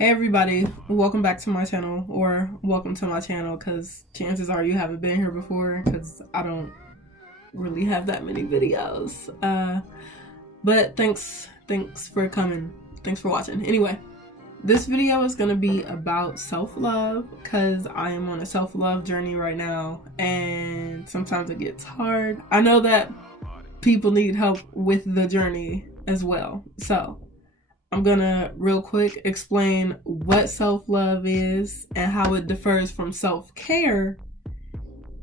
Hey everybody, welcome back to my channel, or welcome to my channel because chances are you haven't been here before because I don't really have that many videos. But thanks for coming. Thanks for watching. Anyway, this video is going to be about self-love because I am on a self-love journey right now and sometimes it gets hard. I know that people need help with the journey as well. So I'm gonna real quick explain what self-love is and how it differs from self-care,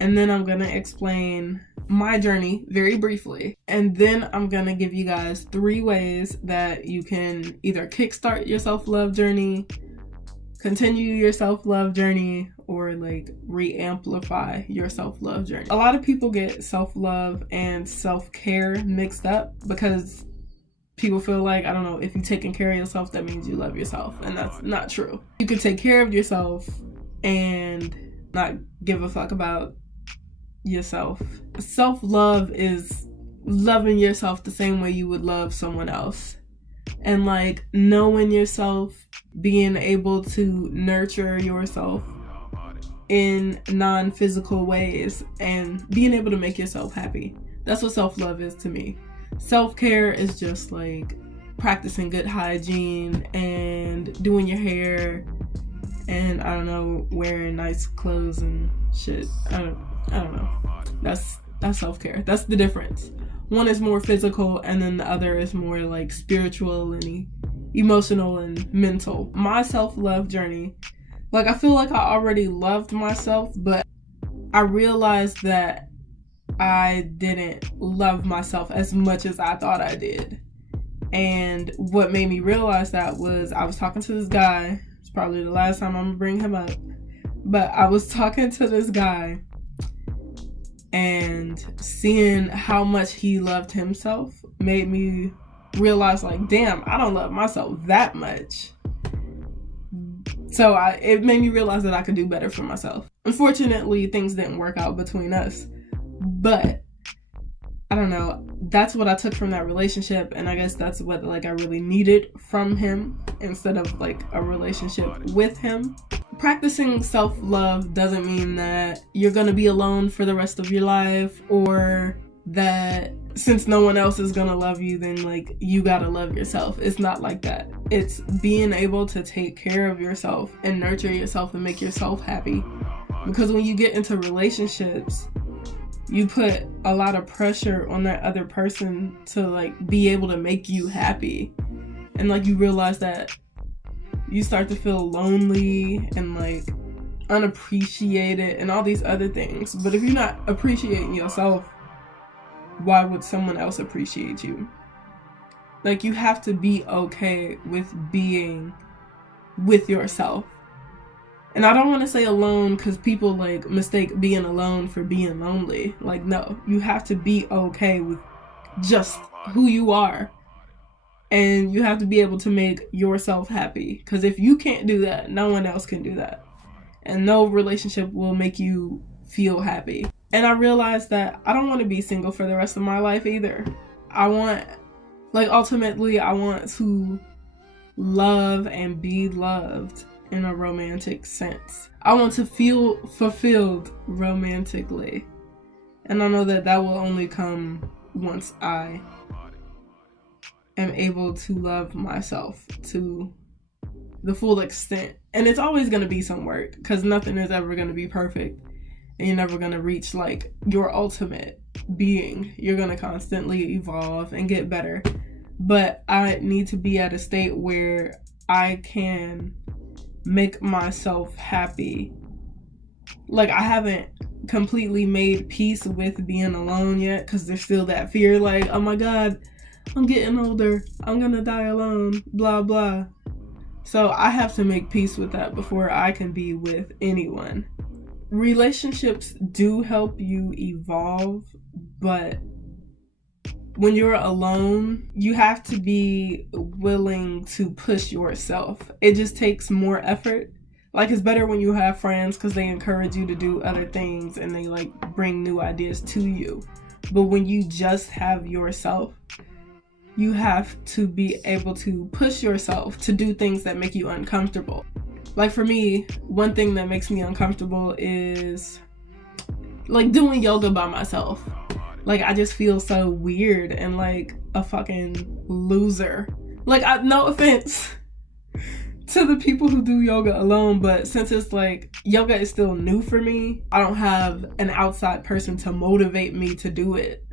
and then I'm gonna explain my journey very briefly, and then I'm gonna give you guys 3 ways that you can either kickstart your self-love journey, continue your self-love journey, or like re-amplify your self-love journey. A lot of people get self-love and self-care mixed up because people feel like, I don't know, if you're taking care of yourself, that means you love yourself. And that's not true. You can take care of yourself and not give a fuck about yourself. Self-love is loving yourself the same way you would love someone else. And like knowing yourself, being able to nurture yourself in non-physical ways and being able to make yourself happy. That's what self-love is to me. Self-care is just like practicing good hygiene and doing your hair and, I don't know, wearing nice clothes and shit. I don't know. That's self-care. That's the difference. One is more physical and then the other is more like spiritual and emotional and mental. My self-love journey, like I feel like I already loved myself, but I realized that I didn't love myself as much as I thought I did. And what made me realize that was I was talking to this guy. It's probably the last time I'm gonna bring him up. But I was talking to this guy and seeing how much he loved himself made me realize, like, damn, I don't love myself that much. So it made me realize that I could do better for myself. Unfortunately, things didn't work out between us. But I don't know, that's what I took from that relationship, and I guess that's what like I really needed from him instead of like a relationship with him. Practicing self-love doesn't mean that you're gonna be alone for the rest of your life, or that since no one else is gonna love you, then like you gotta love yourself. It's not like that. It's being able to take care of yourself and nurture yourself and make yourself happy. Because when you get into relationships, you put a lot of pressure on that other person to like be able to make you happy. And like you realize that you start to feel lonely and like unappreciated and all these other things. But if you're not appreciating yourself, why would someone else appreciate you? Like you have to be okay with being with yourself. And I don't want to say alone because people like mistake being alone for being lonely. Like, no, you have to be okay with just who you are. And you have to be able to make yourself happy. Because if you can't do that, no one else can do that. And no relationship will make you feel happy. And I realized that I don't want to be single for the rest of my life either. I want, like, ultimately, I want to love and be loved in a romantic sense. I want to feel fulfilled romantically. And I know that that will only come once I am able to love myself to the full extent. And it's always going to be some work because nothing is ever going to be perfect. And you're never going to reach like your ultimate being. You're going to constantly evolve and get better. But I need to be at a state where I can make myself happy. Like I haven't completely made peace with being alone yet because there's still that fear like, oh my god, I'm getting older, I'm gonna die alone, blah blah. So I have to make peace with that before I can be with anyone. Relationships do help you evolve, but when you're alone, you have to be willing to push yourself. It just takes more effort. Like it's better when you have friends because they encourage you to do other things and they like bring new ideas to you. But when you just have yourself, you have to be able to push yourself to do things that make you uncomfortable. Like for me, one thing that makes me uncomfortable is like doing yoga by myself. Like I just feel so weird and like a fucking loser. Like no offense to the people who do yoga alone, but since it's like yoga is still new for me, I don't have an outside person to motivate me to do it.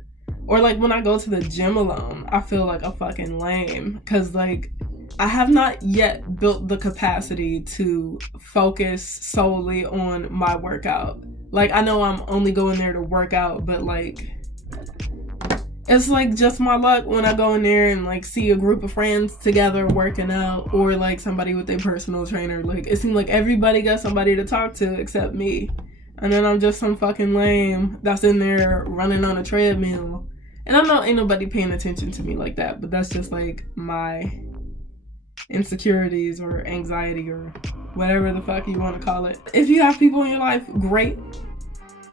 Or like when I go to the gym alone, I feel like a fucking lame because like I have not yet built the capacity to focus solely on my workout. Like I know I'm only going there to work out, but like it's like just my luck when I go in there and like see a group of friends together working out, or like somebody with a personal trainer. Like it seems like everybody got somebody to talk to except me, and then I'm just some fucking lame that's in there running on a treadmill. And I know ain't nobody paying attention to me like that, but that's just like my insecurities or anxiety or whatever the fuck you want to call it. If you have people in your life, great.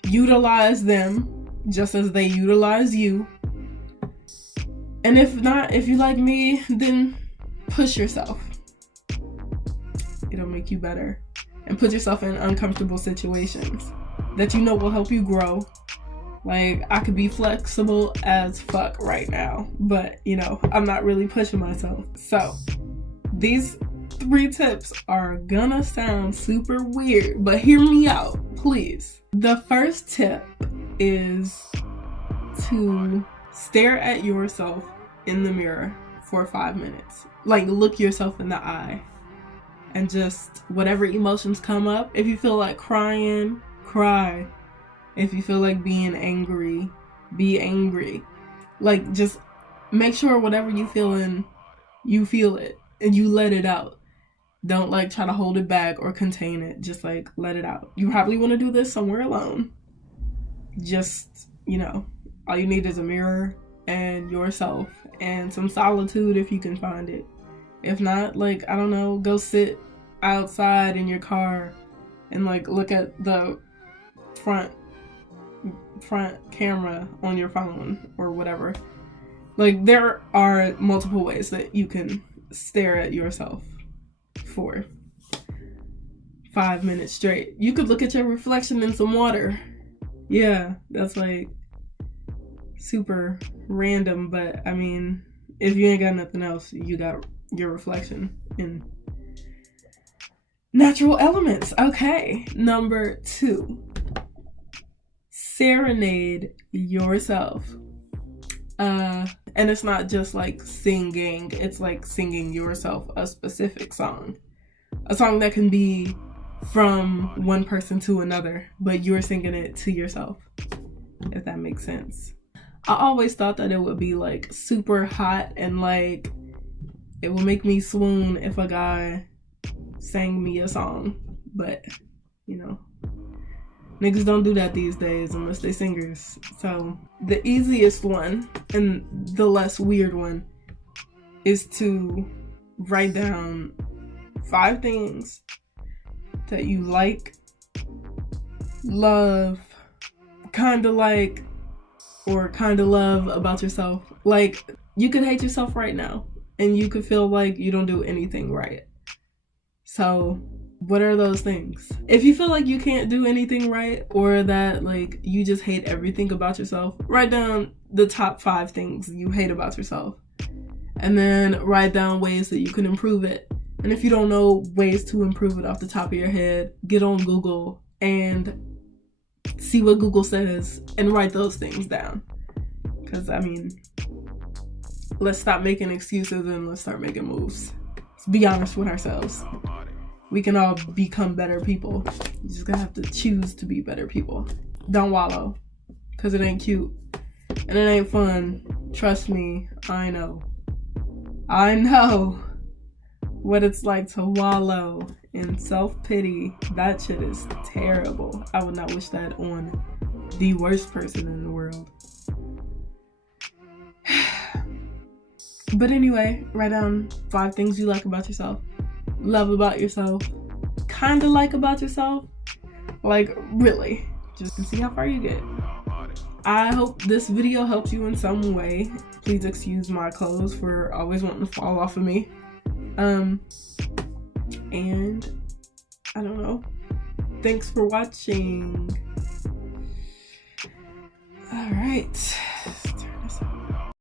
Utilize them just as they utilize you. And if not, if you like me, then push yourself. It'll make you better. And put yourself in uncomfortable situations that you know will help you grow. Like, I could be flexible as fuck right now, but, you know, I'm not really pushing myself. So, these 3 tips are gonna sound super weird, but hear me out, please. The first tip is to stare at yourself in the mirror for 5 minutes. Like, look yourself in the eye and just whatever emotions come up. If you feel like crying, cry. If you feel like being angry, be angry. Like, just make sure whatever you feeling, you feel it and you let it out. Don't like try to hold it back or contain it. Just like let it out. You probably want to do this somewhere alone. Just, you know, all you need is a mirror and yourself and some solitude if you can find it. If not, like, I don't know, go sit outside in your car and like look at the front camera on your phone or whatever. Like, there are multiple ways that you can stare at yourself for 5 minutes straight. You could look at your reflection in some water. Yeah, that's like super random, but I mean, if you ain't got nothing else, you got your reflection in natural elements. Okay, number 2, serenade yourself. And it's not just like singing, it's like singing yourself a specific song. A song that can be from one person to another, but you're singing it to yourself, if that makes sense. I always thought that it would be like super hot and like it would make me swoon if a guy sang me a song, but you know, niggas don't do that these days unless they singers. So the easiest one and the less weird one is to write down 5 things that you like, love, kinda like, or kinda love about yourself. Like, you could hate yourself right now and you could feel like you don't do anything right. So what are those things? If you feel like you can't do anything right, or that like you just hate everything about yourself, write down the top 5 things you hate about yourself. And then write down ways that you can improve it. And if you don't know ways to improve it off the top of your head, get on Google and see what Google says and write those things down. Because, I mean, let's stop making excuses and let's start making moves. Let's be honest with ourselves. We can all become better people. You just gotta have to choose to be better people. Don't wallow, because it ain't cute. And it ain't fun. Trust me, I know. I know what it's like to wallow in self-pity. That shit is terrible. I would not wish that on the worst person in the world. But anyway, write down 5 things you like about yourself, love about yourself, kinda like about yourself. Like, really, just see how far you get. I hope this video helps you in some way. Please excuse my clothes for always wanting to fall off of me. And I don't know. Thanks for watching. All right.